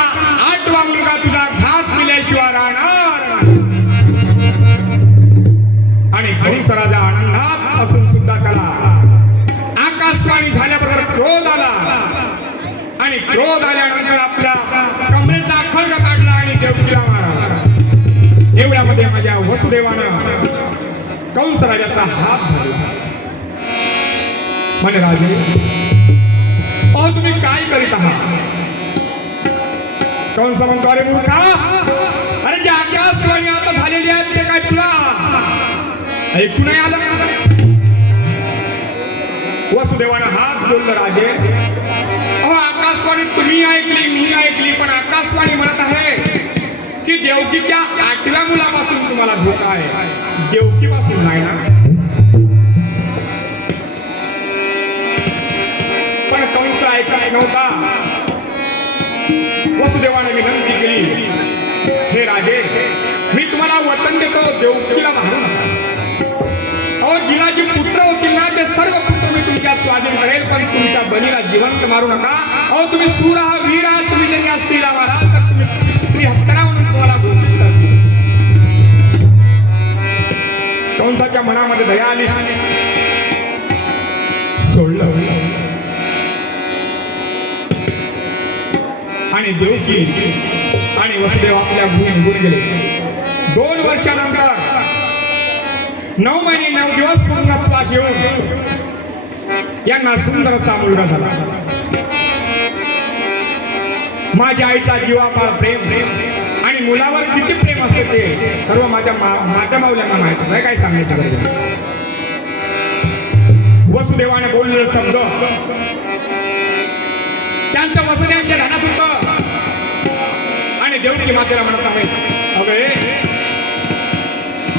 8वा मुलगा तुझा घात केल्याशिवाय राहणार. आणि कंस राजा आनंदात असून सुद्धा त्याला आकाशवाणी झाल्याबरोबर क्रोध आला आणि क्रोध आल्यानंतर आपल्या कमरेचा खड्ग काढला आणि देवकीला मारला. एवढ्यामध्ये माझ्या वसुदेवानं कंस राजाचा हात धरला. म्हणे राजे, अहो तुम्ही काय करीत आहात? कंस म्हणतो, अरे मूर्खा, अरे जे आकाशवाणी आता झालेली आहे ते काय तुला ऐकू नाही आलं? वसुदेवानं हात जोडलं. राजे, अहो आकाशवाणी तुम्ही ऐकली, मी ऐकली, पण आकाशवाणी म्हणत आहे की देवकीच्या 8व्या मुलापासून तुम्हाला धोका आहे, देवकीपासून नाही ना. पण कंस ऐकत नव्हता. वसुदेवाने विनंती केली, हे राजे, मी तुम्हाला वचन देतो, देवकीला मारू नका. अहो जिला जी पुत्र होतील ना ते सर्व पुत्र मी तुमच्या स्वाधीन करेल, पण तुमच्या बनीला जिवंत मारू नका. अहो तुम्ही सूर आहात, वीर आहात, तुम्ही जर या स्त्रीला माराल तर तुम्ही स्त्री हत्यारा म्हणून तुम्हाला घोषित करतील. कंसाच्या मनामध्ये दया आली, सोडलं आणि देवकी आणि वसुदेव आपल्या भूमी निघून गेले. 2 वर्षानंतर 9 महिने 9 दिवस पूर्णत्वास येऊन यांना सुंदर असा मुलगा झाला. माझ्या आईचा जीवापार प्रेम आणि मुलावर किती प्रेम असते ते सर्व माझ्या माऊल्यांना माहित नाही, काय सांगायचं गरज नाही. वसुदेवाने बोललेलं शब्द त्यांचं वसुदेवांच्या ध्यानात होतं आणि देवकी मातेला म्हणत आहे,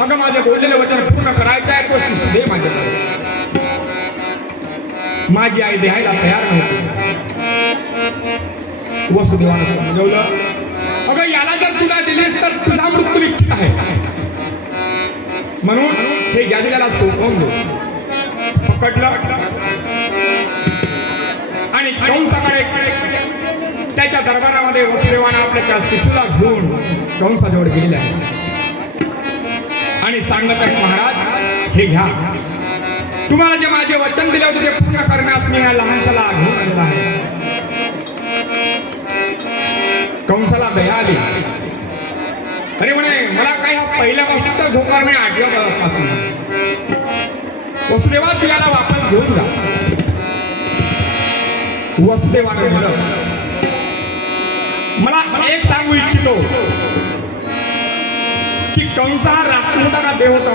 अगं माझे बोललेले वचन पूर्ण करायचं आहे, कोशिश दे माझ्याकडे. माझी आई द्यायला तयार नव्हती. वसुदेवानं समजवलं, अगं याला जर तुला दिलेस तर तुझा मृत्यू निश्चित आहे, म्हणून हे गादिल्याला सोपवून दे. पकडलं आणि कंसाकडे त्याच्या दरबारामध्ये वसुदेवानं आपल्या त्या शिशूला घेऊन कंसाजवळ गेलेले आहे आणि सांगत आहे, महाराज हे घ्या, तुम्हाला जे माझे वचन दिले होते ते पूर्ण करण्यास मी या लहानशाला घेऊन आलेला आहे. कंसाला दया आली. अरे म्हणे, मला काही हा पहिल्यापासून तर धोकार नाही, 8व्या पासून. वसुदेवा तू याला वापस घेऊन जा. वसुदेवाने म्हणलं, मला एक सांगू इच्छितो की कंस हा राक्षस होता का देव होता?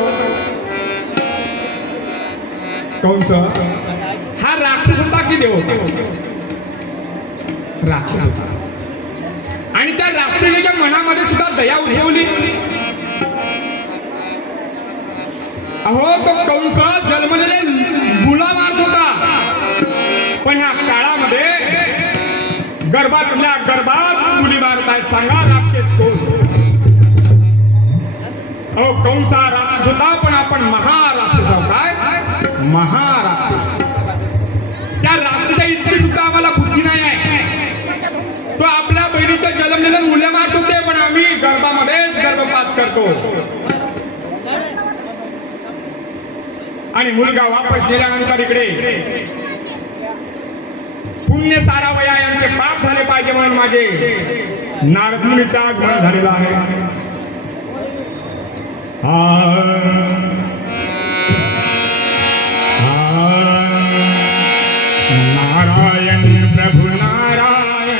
कंस हा राक्षस होता की देव होता? राक्षस होता. आणि त्या राक्षसाच्या मनामध्ये सुद्धा दया उठवली. अहो, तो कंस जन्मलेले मुला मारत होता, पण ह्या काळामध्ये गर्भात मुली मारताय. सांगा राक्षस कोण? अहो, कंस हा राक्षस होता, पण आपण महाराक्षस आहोत. काय महाराक्षस? त्या राक्षसा इतकी सुद्धा आम्हाला बुद्धी नाही आहे. तो आपल्या बहिणीच्या जन्मलेल्या मुलं मारत होते, पण आम्ही गर्भामध्येच गर्भपात करतो. आणि मुलगा वापस गेल्यानंतर इकडे पुण्य सारावया यांचे पाप झाले पाहिजे म्हणून माझे नारद मुनीचा आगमन झालेला आहे. नारायण प्रभु नारायण,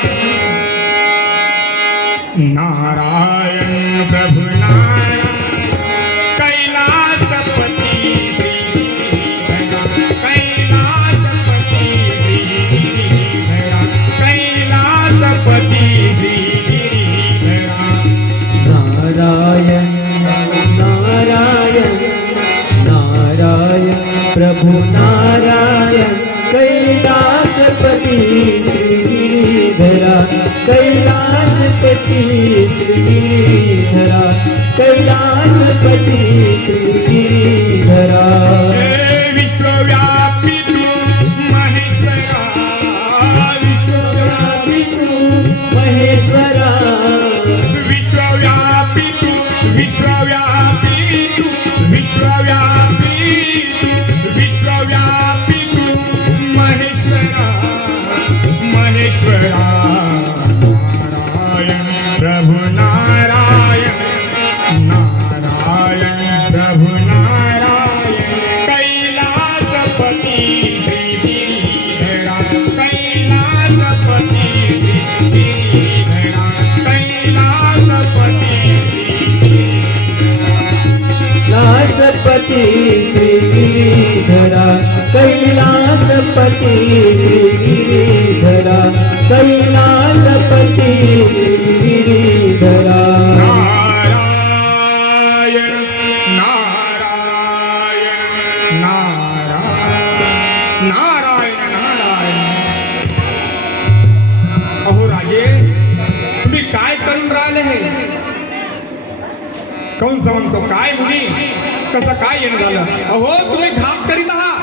नारायण प्रभु नारायण, कैलासपति कैलासपति कैलासपति नारायण नारायण नारायण प्रभु नारायण, कैलासपति श्रीधरा, कैलासपति श्रीधरा, कैलासपति श्रीधरा. विश्वव्यापी तू महेश्वरा, विश्वव्यापी तू महेश्वरा, विश्वव्यापी तू, विश्वव्यापी तू, विश्वव्यापी तू, विश्वव्यापी तू महेश्वरा, महेश्वरा. नारायण प्रभु नारायण, नारायण प्रभु नारायण, कैलासपति श्रीधरा, कैलासपति श्रीधरा, कैलासपति कैलासपति श्रीधरा, कैलासपति श्रीधरा, कैलासपति श्रीधरा. नारायण नारायण नारायण नारायण नारायण. अहो राजे, तुम्ही काय करून राहिले हे? कंस म्हणतो, काय मुनी, कसं काय येणं झालं? अहो, तुम्ही घात करीत आहात.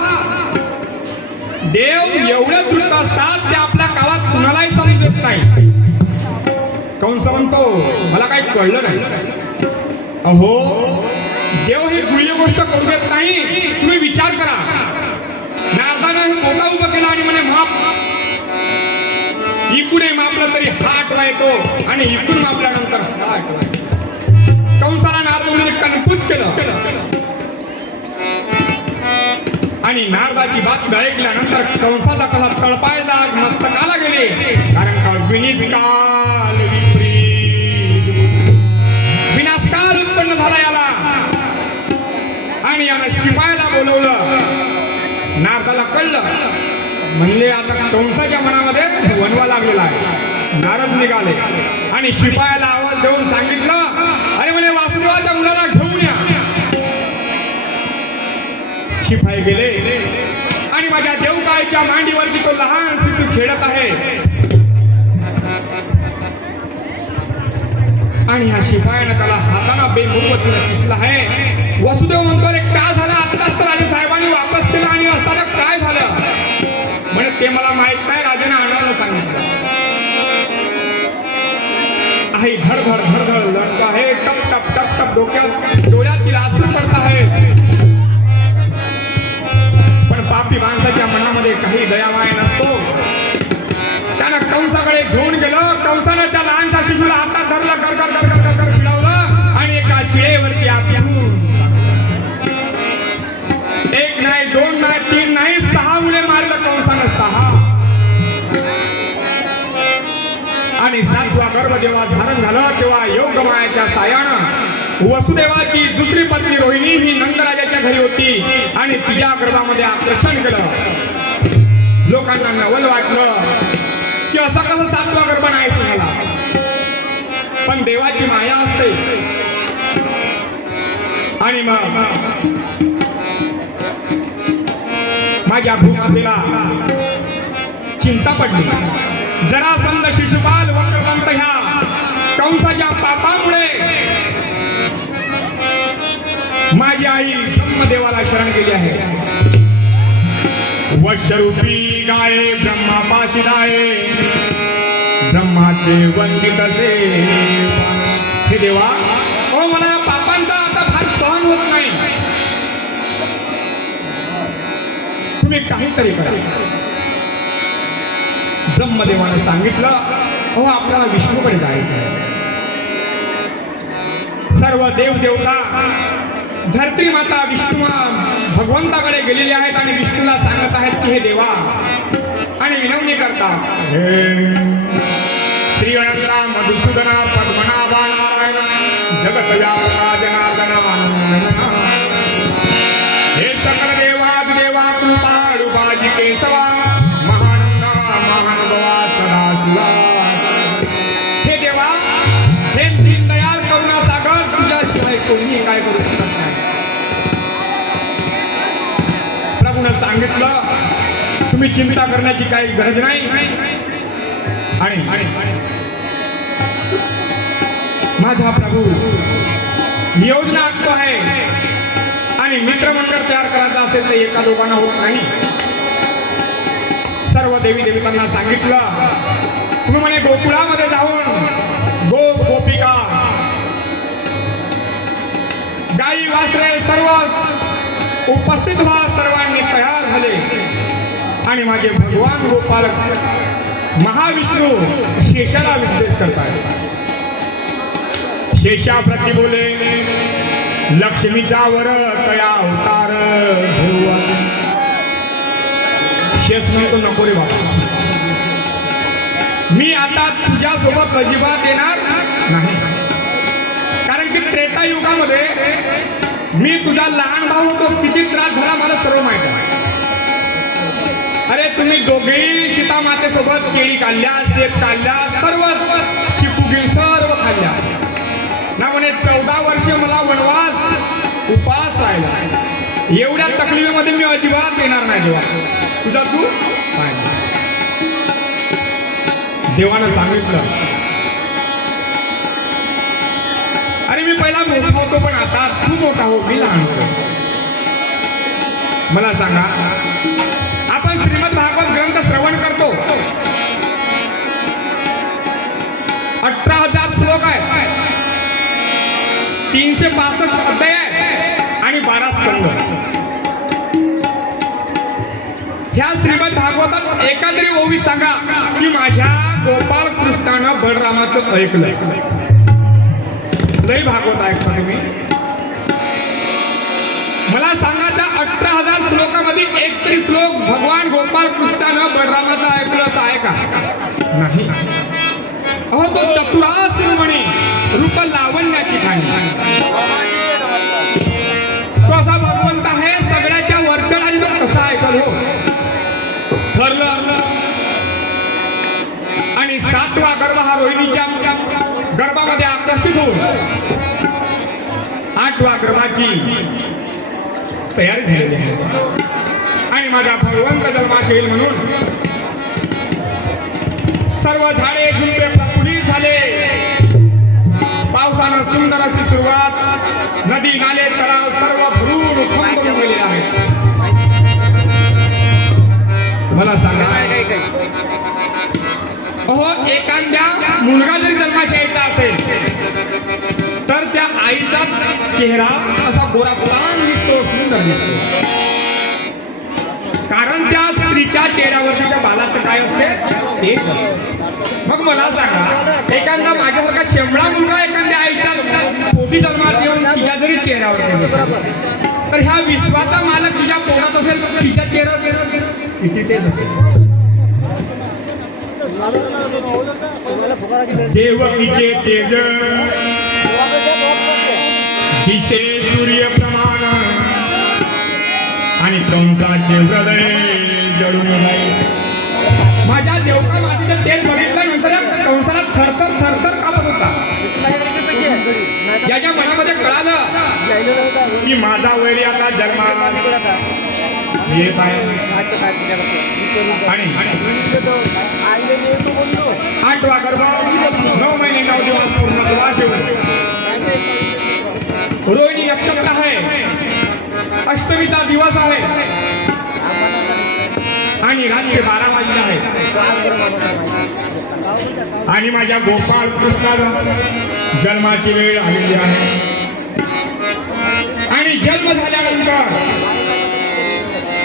देव एवढे दृष्ट असतात ते आपल्या काळात कुणालाही समजत नाही. कंस म्हणतो, मला काही कळलं नाही. अहो, देव ही गुह्य गोष्ट करू देत नाही. तुम्ही विचार करा. नारदानं हे मोठा उभं केला आणि म्हणे माप, इकडे मापलं तरी हा आठवा येतो आणि इकडून मापल्यानंतर हा आठवा येतो. कंसाला नारद मुनीने कन्फ्यूज केलं आणि नारदाची बातमी ऐकल्यानंतर कंसाचा कसा तळपायचा मस्तकाला गेले. कारण का विनीत काल विपरीत, विनाशकाल उत्पन्न झाला याला. आणि याने शिपायाला बोलवलं. नारदाला कळलं, म्हणले आता कंसाच्या मनामध्ये वनवा लागलेला आहे. नारद निघाले आणि शिपायाला आवाज देऊन सांगितलं, अरे म्हणे वासुदेवाच्या मुलाला घेऊन या. शिपाई गेले आणि माझ्या देवकाळच्या मांडीवरती तो लहान शिशू खेळत आहे. आणि ह्या शिपायानं त्याला हाताला बेमुरवतीला किसला आहे. वसुदेव म्हणतो, अरे काय झालं? आत्ताच तर राजे साहेबांनी वापस केलं आणि अचानक काय झालं? म्हणजे ते मला माहित नाही, राजाने आणायला सांगितलं. काही दयावाय नसतो. त्यानं कंसाकडे घेऊन गेलं. कंसानं त्या लहानशा शिशूला हातात धरलं, कर कर कर कर कर फिरवलं आणि एका शिळेवरती आपटून एक नाही, दोन नाही, तीन नाही, 6 मुले मारलं कंसानं, 6. आणि 7वा गर्भ जेव्हा धारण झालं तेव्हा योगमायाच्या सायानं वसुदेवाची दुसरी पत्नी रोहिणी ही नंदराजाच्या घरी होती आणि तिच्या गर्भामध्ये आकर्षण केलं. लोकांना नवल वाटलं की असं कसं 7वा गर्भ नाही तुम्हाला. पण देवाची माया असते. आणि मग माझ्या भूमातेला चिंता पडली. जरासंध, शिशुपाल, वक्रदंत ह्या कंसाच्या पापामुळे माझी आई ब्रह्मदेवाला शरण गेली आहे. वशरूपी गाये ब्रह्मापाशी जाये, ब्रह्माचे वंदित असे. हे देवा, ओ मला या पापांचा आता फार सहन होत नाही. तुम्ही काहीतरी करा. ब्रह्मदेवाने सांगितलं, अहो आपल्याला विष्णूकडे जायचं आहे. सर्व देव देवता, धरती माता विष्णू भगवंताकडे गेलेले आहेत आणि विष्णूला सांगत आहेत की हे देवा, आणि विनवणी करतात, श्री अनंता मधुसूदना पद्मनाभा नारायण जगत व्यापका जनार्दना, हे सकल देवाद देवा कृपाळू बाजी केशवा, महानंदा महानुभवा सदा शिवा. हे देवा, हे दीनदयाल करुणा सागर, तुझ्याशिवाय कोणी काय करू शकत नाही. प्रभूनं सांगितलं, तुम्ही चिंता करण्याची काही गरज नाही. आणि माझा प्रभू योजना आखतो आहे आणि मित्रमंडळ तयार करायचं असेल तर एका दोघांना होत नाही. सर्व देवी देवतांना सांगितलं, तुम्ही म्हणे गोकुळामध्ये जाऊन गोपिका, गाई वासरे सर्व उपस्थित व्हा. सर्वांनी तयार झाले आणि माझे भगवान गोपाल महाविष्णू शेषाला विद्वेष करतात. शेषाप्रती बोले, लक्ष्मीचा वर तया अवतार घेऊ. शेष म्हणतो, नको रे बाबा, मी आता तुझ्यासोबत अजिबात येणार नाही. कारण की त्रेता युगामध्ये मी तुझा लहान भाऊ होतो, किती त्रास झाला मला सर्व माहिती आहे. अरे तुम्ही दोघेही सीता मातेसोबत केळी काढल्या, सेब काढल्या, सर्व चिपुगी सर्व खाल्ल्या ना. म्हणे 14 वर्ष मला वनवास उपास राहिला. एवढ्या तकलीफीमध्ये मी अजिबात येणार नाही देवा, तुझा तू काय. देवानं सांगितलं, अरे मी पहिला मोठा होतो पण आता तू मोठा हो, मी लहान होतो. मला सांगा, आपण श्रीमद भागवत ग्रंथ श्रवण करतो, 18,000 श्लोक आहे, 365 अध्याय आहे आणि 12 स्कंद. ह्या श्रीमद भागवतात एखादी ओवी सांगा की माझ्या गोपाळ कृष्णानं बलरामाचं ऐकलंय. लई भागवत ऐकता तुम्ही. मला सांगा, त्या 18,000 श्लोकामध्ये एक तरी श्लोक भगवान गोपाळ कृष्णानं बलरामाचं ऐकलं असं आहे का? नाही. अहो, तो चतुरासूर म्हणी रूप लावण्याची खाणी, तो असा भगवंत आहे सगळ्याच्या वरचढ. आणि तो कसा ऐकल हो ठरलं. आणि 7वा गर्भ हा रोहिणीच्या गर्भामध्ये आकर्षित होऊन 8व्या गर्भाची तयारी झालेली आहे. आणि माझा भगवंत जन्मास येईल म्हणून सर्व झाडे झुडपे प्रफुल्लित झाले. पावसानं सुंदर अशी सुरुवात, नदी नाले तलाव सर्व भरून उफाळून गेले आहेत. मला सांगा, अहो, एखाद्या मुलगा जरी जन्मास यायचा असेल तर त्या आईचा चेहरा असा गोरापान दिसतो, सुंदर दिसतो. कारण त्या स्त्रीच्या चेहऱ्यावरच्या त्या बालाचं काय असते ते मग मला सांगा एखादा माझ्यासारखा शेंबडा मुलगा एखाद्या आईच्या पोटी जन्मात येऊन तिच्या जरी चेहऱ्यावर गेला, तर ह्या विश्वाचा मालक तुझ्या पोटात असेल तर तिच्या चेहऱ्यावर किती तेज असेल. देवकीचे तेज दिसे सूर्य प्रमाण आणि कंसाचे हृदय जळून जाईल. माझ्या देवका मातीचं तेज बघितल्यानंतर कंसाला थरथर थरथर कापत होता. ज्याच्या मनामध्ये कळालं की माझा वैरी आता जन्माला येत आहे आणि 8वा गर्भ 9 महिने 9 दिवस पूर्ण सुवास रोहिणी नक्षत्र आहे, अष्टमीचा दिवस आहे आणि रात्री 12 वाजले आहे आणि माझ्या गोपाळ कृष्णाला जन्माची वेळ आलेली आहे आणि जन्म झाल्यानंतर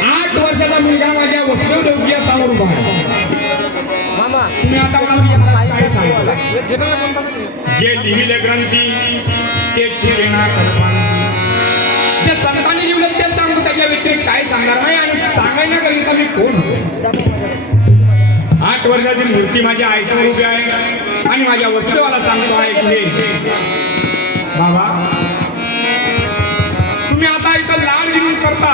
8 वर्षाचा मुलगा माझ्या वसुदेवदेवकीया समोर उभा आहे. तुम्ही आता मला काय सांगितलं? जे लिहिले ग्रंथी ते चिरेना जे संतांनी लिहिलं ते सांगतो, त्याच्या व्यतिरिक्त काय सांगणार नाही आणि सांगण्याकरिता मी कोण होतो. 8 वर्षाची मूर्ती माझ्या आईसमोर उभी आहे आणि माझ्या वसुदेवाला सांगतो आहे की बाबा तुम्ही आता इथं लाड घेऊन करता,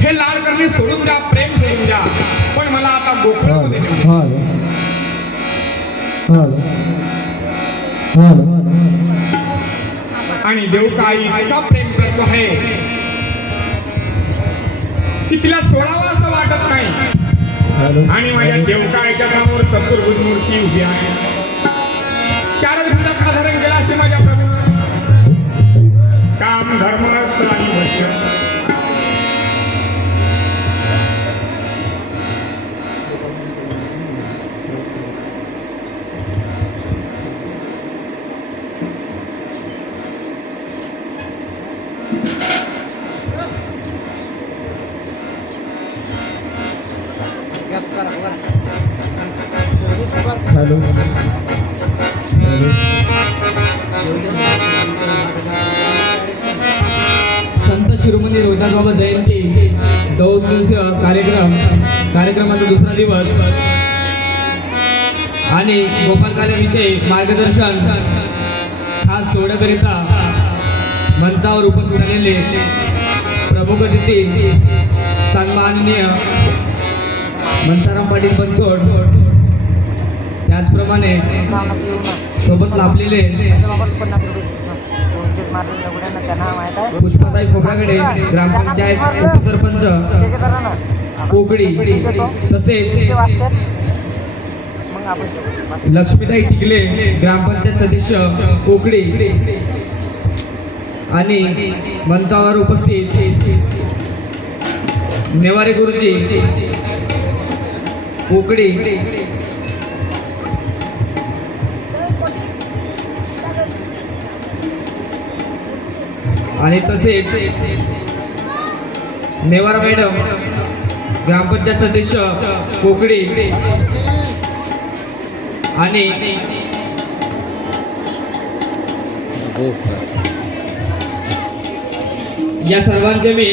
हे लाड करणे सोडून द्या, प्रेम सोडून द्या, पण मला आता गोकुळामध्ये आणि देवकाई इतका प्रेम करतो आहे की तिला सोडावं असं वाटत नाही आणि माझ्या देवकाईच्या समोर चतुर्भुज मूर्ती उभी आहे. 4 भुजांना धारण केला असे माझ्या प्रभू काम धर्म आणि वर्ष हॅलो संत शिरोमणी रोहिदास बाबा जयंती 2 दिवसीय कार्यक्रमाचा दुसरा दिवस आणि गोपाल कार्याविषयी मार्गदर्शन खास सोहळ्याकरिता मंचावर उपस्थित झालेले प्रमुख अतिथी सन्माननीय मनसाराम पाटील बनसोड, त्याचप्रमाणे सोबत लाभलेले पुष्पाताई खोब्रागडे ग्रामपंचायत उपसरपंच कोकडी, तसेच लक्ष्मीताई टिकले ग्रामपंचायत सदस्य कोकडी आणि मंचावर उपस्थित नेवारे गुरुजी कोकडी आणि तसेच नेवार मॅडम ग्रामपंचायत सदस्य कोकडी आणि या सर्वांचे मी